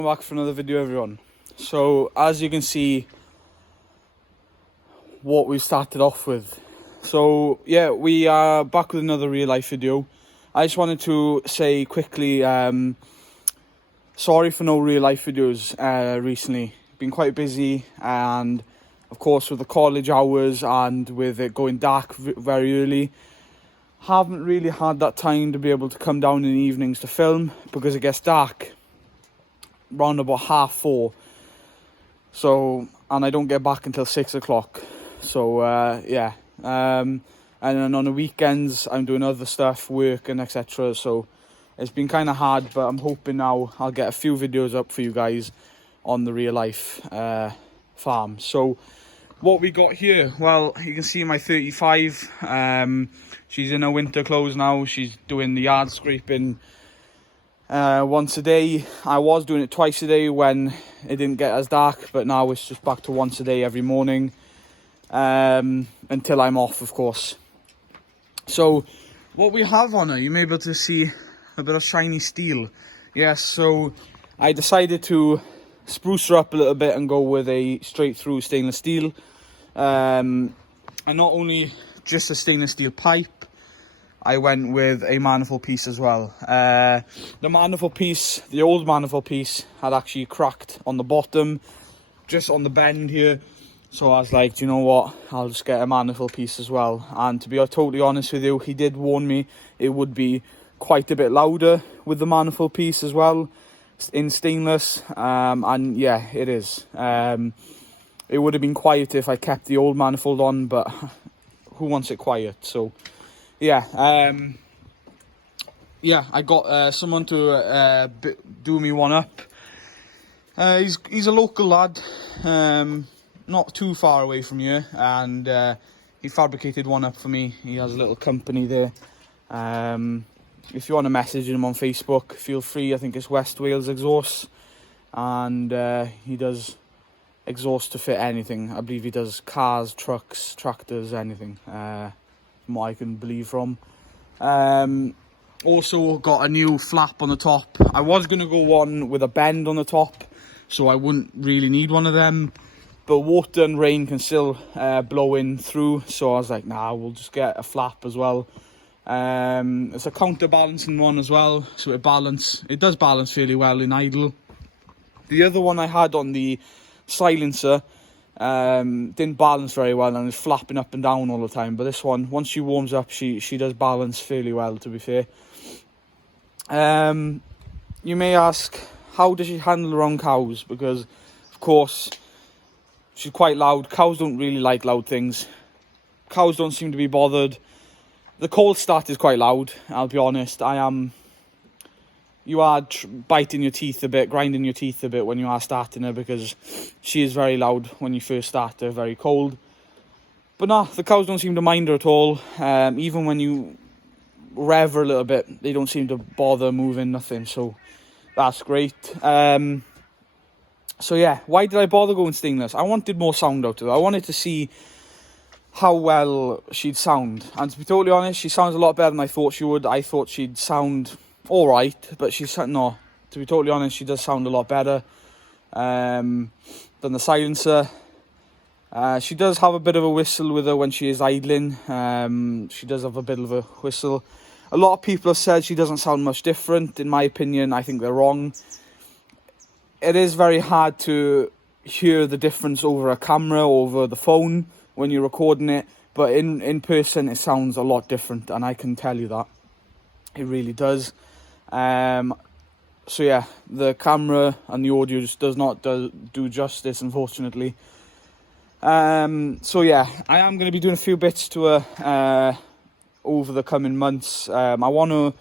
welcome back for another video, everyone. So as you can see, what we started off with. So yeah, we are back with another real life video. I just wanted to say quickly, sorry for no real life videos recently. Been quite busy, and of course with the college hours and with it going dark very early, haven't really had that time to be able to come down in the evenings to film, because it gets dark round about 4:30. So, and I don't get back until 6 o'clock. So yeah, and then on the weekends I'm doing other stuff, work and etc. So it's been kind of hard, but I'm hoping now I'll get a few videos up for you guys on the real life farm. So what we got here, well, you can see my 35. She's in her winter clothes now. She's doing the yard scraping once a day. I was doing it twice a day when it didn't get as dark, but now it's just back to once a day every morning, until I'm off, of course. So what we have on her, you may be able to see a bit of shiny steel. Yes, so I decided to spruce her up a little bit and go with a straight through stainless steel, and not only just a stainless steel pipe, I went with a manifold piece as well. The manifold piece, the old manifold piece, had actually cracked on the bottom, just on the bend here. So I was like, do you know what, I'll just get a manifold piece as well. And to be totally honest with you, he did warn me it would be quite a bit louder with the manifold piece as well, in stainless. And yeah, it is. It would have been quiet if I kept the old manifold on, but who wants it quiet? So yeah, yeah, I got someone to do me one up. He's a local lad, not too far away from here, and he fabricated one up for me. He has a little company there. If you want to message him on Facebook, feel free. I think it's West Wales Exhaust, and he does exhaust to fit anything. I believe he does cars, trucks, tractors, anything. From what I can believe from. Also got a new flap on the top. I was going to go one with a bend on the top, so I wouldn't really need one of them, but water and rain can still blow in through, so I was like, nah, we'll just get a flap as well. It's a counterbalancing one as well, so it does balance fairly well in idle. The other one I had on the silencer didn't balance very well and was flapping up and down all the time, but this one, once she warms up, she does balance fairly well, to be fair. You may ask, how does she handle around cows? Because of course she's quite loud. Cows don't really like loud things. Cows don't seem to be bothered. The cold start is quite loud, I'll be honest. You are biting your teeth a bit, grinding your teeth a bit when you are starting her, because she is very loud when you first start her, very cold. But no, the cows don't seem to mind her at all. Even when you rev her a little bit, they don't seem to bother moving, nothing. So that's great. So yeah, why did I bother going stainless? I wanted more sound out of her. I wanted to see how well she'd sound. And to be totally honest, she sounds a lot better than I thought she would. I thought she'd sound all right, but no, to be totally honest, she does sound a lot better than the silencer. She does have a bit of a whistle with her when she is idling. She does have a bit of a whistle. A lot of people have said she doesn't sound much different. In my opinion, I think they're wrong. It is very hard to hear the difference over a camera, over the phone when you're recording it, but in person it sounds a lot different, and I can tell you that. It really does. So yeah, the camera and the audio just does not do justice, unfortunately. So yeah, I am going to be doing a few bits to her over the coming months. I want to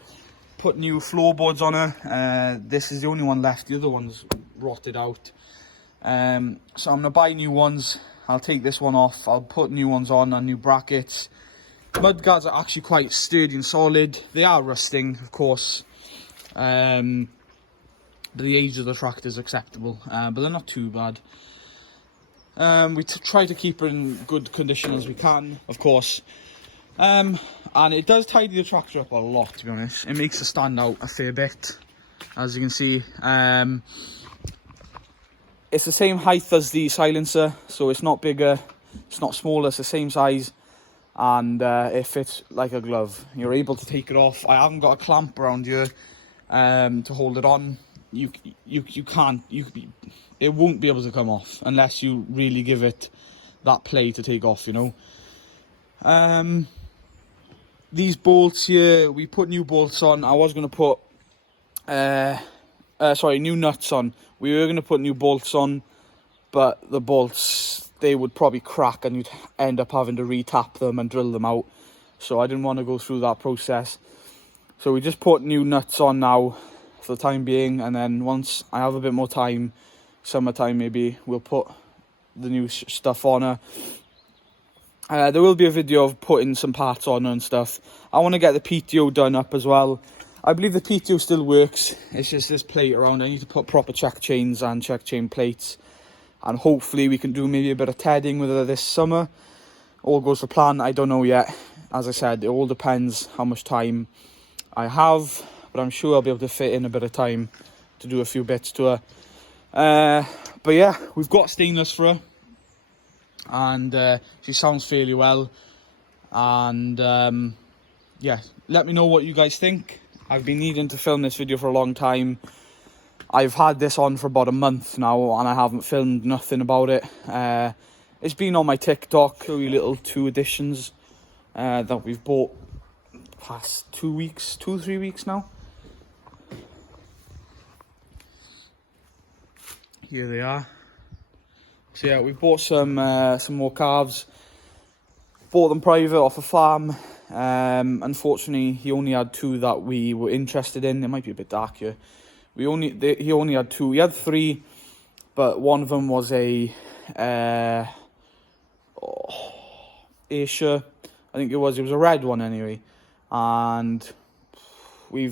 put new floorboards on her. This is the only one left. The other one's rotted out. So I'm going to buy new ones. I'll take this one off. I'll put new ones on and new brackets. Mud guards are actually quite sturdy and solid. They are rusting, of course. But the age of the tractor is acceptable. But they're not too bad. We try to keep her in good condition as we can, of course. And it does tidy the tractor up a lot, to be honest. It makes it stand out a fair bit, as you can see. it's the same height as the silencer, so it's not bigger, it's not smaller, it's the same size, and it fits like a glove. You're able to take it off. I haven't got a clamp around here to hold it on. You can't, it won't be able to come off unless you really give it that play to take off, you know. These bolts here, we put new bolts on. I was going to put new nuts on. We were going to put new bolts on, but the bolts, they would probably crack and you'd end up having to re-tap them and drill them out. So I didn't want to go through that process. So we just put new nuts on now for the time being, and then once I have a bit more time, summertime maybe, we'll put the new stuff on her. There will be a video of putting some parts on her and stuff. I want to get the PTO done up as well. I believe the PTO still works. It's just this plate around. I need to put proper check chains and check chain plates. And hopefully we can do maybe a bit of tedding with her this summer. All goes to plan. I don't know yet. As I said, it all depends how much time I have. But I'm sure I'll be able to fit in a bit of time to do a few bits to her. But yeah, we've got stainless for her. And she sounds fairly well. And yeah, let me know what you guys think. I've been needing to film this video for a long time. I've had this on for about a month now and I haven't filmed nothing about it. It's been on my TikTok, show you little 2 editions that we've bought past 3 weeks now. Here they are. So yeah, we bought some more calves. Bought them private off a farm. Unfortunately, he only had 2 that we were interested in. It might be a bit dark here. He only had 2. He had 3, but one of them was a Asia. I think it was a red one anyway. And the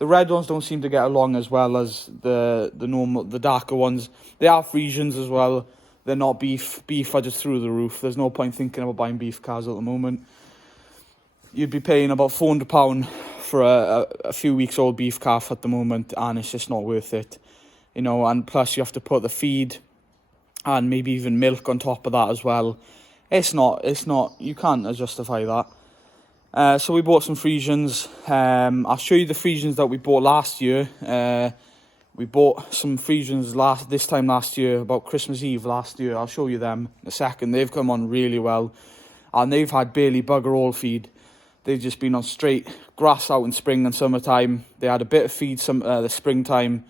red ones don't seem to get along as well as the darker ones. They are Friesians as well. They're not beef. Beef are just through the roof. There's no point thinking about buying beef calves at the moment. You'd be paying about £400 for a few weeks old beef calf at the moment, and it's just not worth it, you know. And plus you have to put the feed and maybe even milk on top of that as well. It's not, you can't justify that. So we bought some Friesians. I'll show you the Friesians that we bought last year. We bought some Friesians this time last year, about Christmas Eve last year. I'll show you them in a second. They've come on really well, and they've had barely bugger all feed. They've just been on straight grass out in spring and summertime. They had a bit of feed the springtime,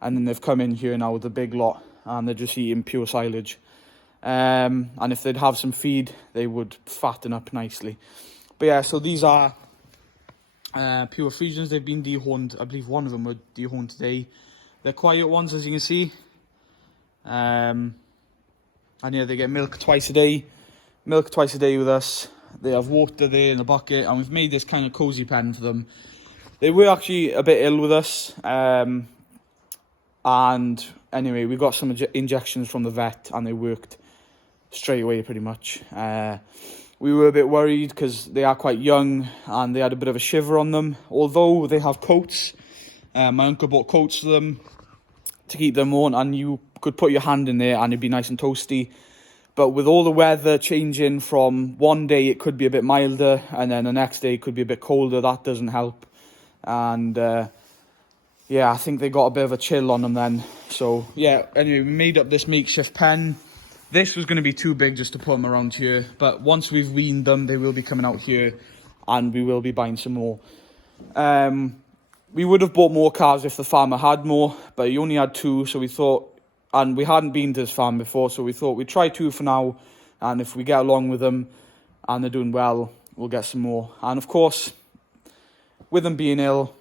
and then they've come in here now with a big lot, and they're just eating pure silage. And if they'd have some feed, they would fatten up nicely. But yeah, so these are pure Friesians. They've been dehorned. I believe one of them were dehorned today. They're quiet ones, as you can see. And yeah, they get milk twice a day. Milk twice a day with us. They have water there in a bucket, and we've made this kind of cozy pen for them. They were actually a bit ill with us. And anyway, we got some injections from the vet, and they worked straight away pretty much. We were a bit worried because they are quite young and they had a bit of a shiver on them. Although they have coats, my uncle bought coats for them to keep them warm, and you could put your hand in there and it'd be nice and toasty. But with all the weather changing from one day it could be a bit milder and then the next day it could be a bit colder, that doesn't help. And yeah, I think they got a bit of a chill on them then. So yeah, anyway, we made up this makeshift pen. This was going to be too big just to put them around here, but once we've weaned them, they will be coming out here, and we will be buying some more. We would have bought more calves if the farmer had more, but he only had 2, so we thought, and we hadn't been to his farm before, so we thought we'd try 2 for now, and if we get along with them, and they're doing well, we'll get some more. And of course, with them being ill,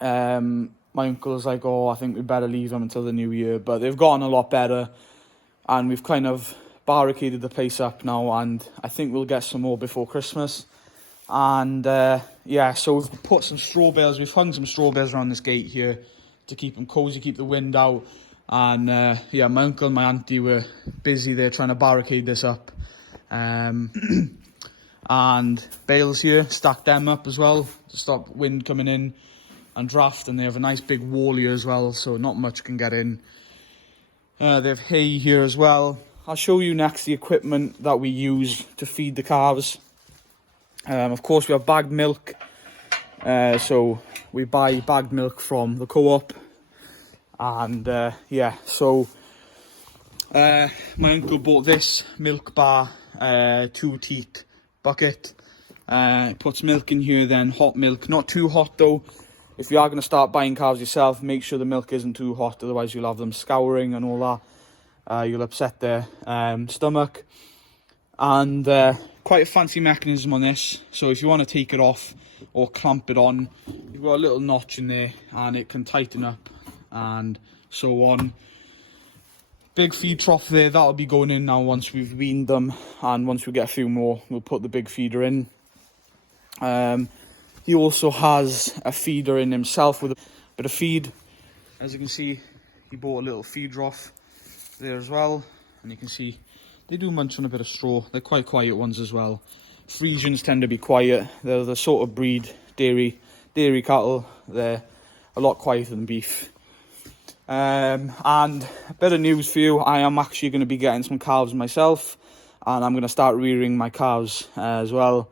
my uncle was like, oh, I think we better leave them until the new year, but they've gotten a lot better. And we've kind of barricaded the place up now, and I think we'll get some more before Christmas. And yeah, so we've put some straw bales. We've hung some straw bales around this gate here to keep them cozy, keep the wind out. And yeah, my uncle and my auntie were busy there trying to barricade this up. And bales here, stack them up as well to stop wind coming in and draft. And they have a nice big wall here as well, so not much can get in. They have hay here as well. I'll show you next the equipment that we use to feed the calves. Of course, we have bagged milk. So we buy bagged milk from the co-op. And yeah, so my uncle bought this milk bar 2-teat bucket. Puts milk in here, then hot milk. Not too hot though. If you are going to start buying calves yourself, make sure the milk isn't too hot, otherwise you'll have them scouring and all that. You'll upset their stomach. And quite a fancy mechanism on this, so if you want to take it off or clamp it on, you've got a little notch in there and it can tighten up and so on. Big feed trough there, that'll be going in now once we've weaned them, and once we get a few more we'll put the big feeder in. He also has a feeder in himself with a bit of feed. As you can see, he bought a little feed trough there as well, and you can see they do munch on a bit of straw. They're quite quiet ones as well. Friesians tend to be quiet. They're the sort of breed dairy cattle. They're a lot quieter than beef. And a bit of news for you, I am actually going to be getting some calves myself, and I'm going to start rearing my calves as well.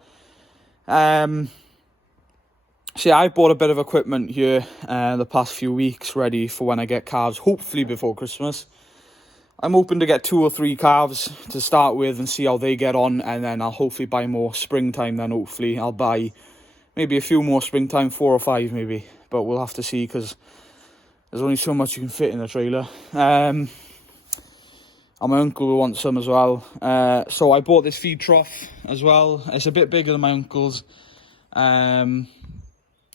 So yeah, I bought a bit of equipment here the past few weeks, ready for when I get calves, hopefully before Christmas. I'm hoping to get 2 or 3 calves to start with and see how they get on, and then I'll hopefully buy more springtime. Then hopefully I'll buy maybe a few more springtime, 4 or 5 maybe, but we'll have to see because there's only so much you can fit in the trailer. And my uncle will want some as well. So I bought this feed trough as well. It's a bit bigger than my uncle's.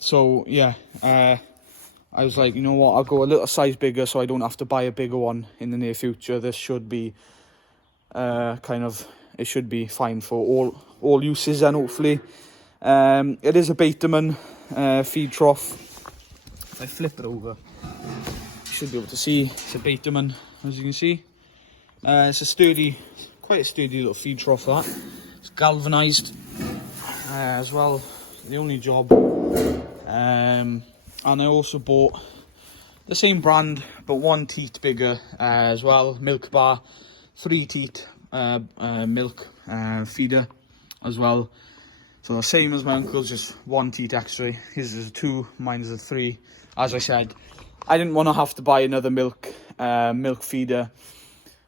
So yeah, I was like, you know what, I'll go a little size bigger so I don't have to buy a bigger one in the near future. This should be it should be fine for all uses, and hopefully. It is a Bateman feed trough. If I flip it over, you should be able to see it's a Bateman, as you can see. It's quite a sturdy little feed trough that. It's galvanised as well, the only job. And I also bought the same brand but 1 teat bigger as well, milk bar, 3 teat milk feeder as well. So the same as my uncle's, just 1 teat extra. His is a 2, mine is a 3. As I said, I didn't want to have to buy another milk feeder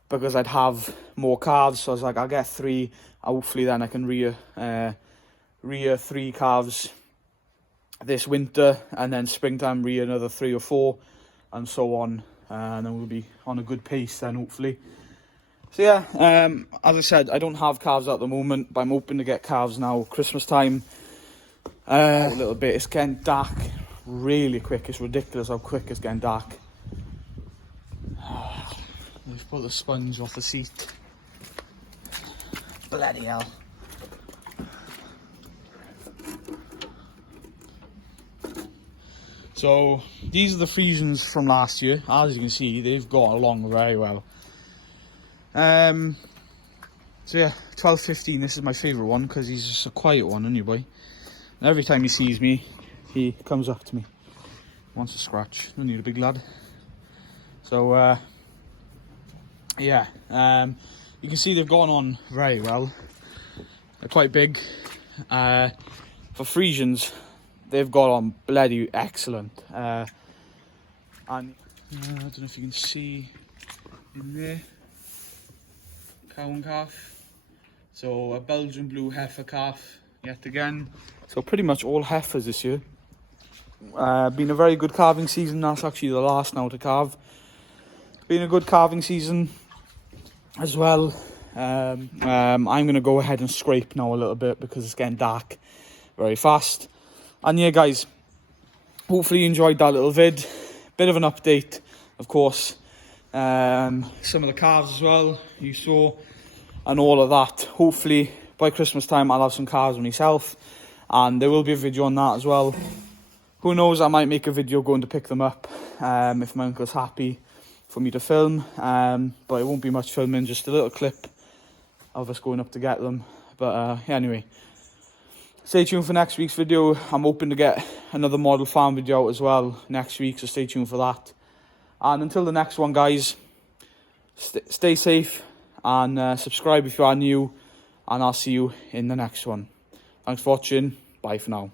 because I'd have more calves, so I was like, I'll get 3. Hopefully then I can rear 3 calves this winter, and then springtime rear another 3 or 4, and so on, and then we'll be on a good pace then hopefully. So yeah, as I said, I don't have calves at the moment, but I'm hoping to get calves now Christmas time. A little bit. It's getting dark really quick. It's ridiculous how quick it's getting dark. They've put the sponge off the seat. Bloody hell. So these are the Friesians from last year. As you can see, they've got along very well. So yeah, 12-15, this is my favourite one because he's just a quiet one, isn't he, boy? And every time he sees me, he comes up to me. Wants a scratch. I need a big lad. So yeah, you can see they've gone on very well. They're quite big. For Friesians, they've got on bloody excellent. And I don't know if you can see in there, cow and calf. So a Belgian blue heifer calf yet again. So pretty much all heifers this year. Been a very good calving season. That's actually the last now to calve. Been a good calving season as well. I'm going to go ahead and scrape now a little bit because it's getting dark very fast. And yeah guys, hopefully you enjoyed that little vid. Bit of an update, of course. Some of the calves as well, you saw, and all of that. Hopefully by Christmas time I'll have some calves myself, and there will be a video on that as well. Who knows, I might make a video going to pick them up if my uncle's happy for me to film. But it won't be much filming, just a little clip of us going up to get them. But anyway, stay tuned for next week's video. I'm hoping to get another model farm video out as well next week, so stay tuned for that. And until the next one guys, stay safe, and subscribe if you are new, and I'll see you in the next one. Thanks for watching. Bye for now.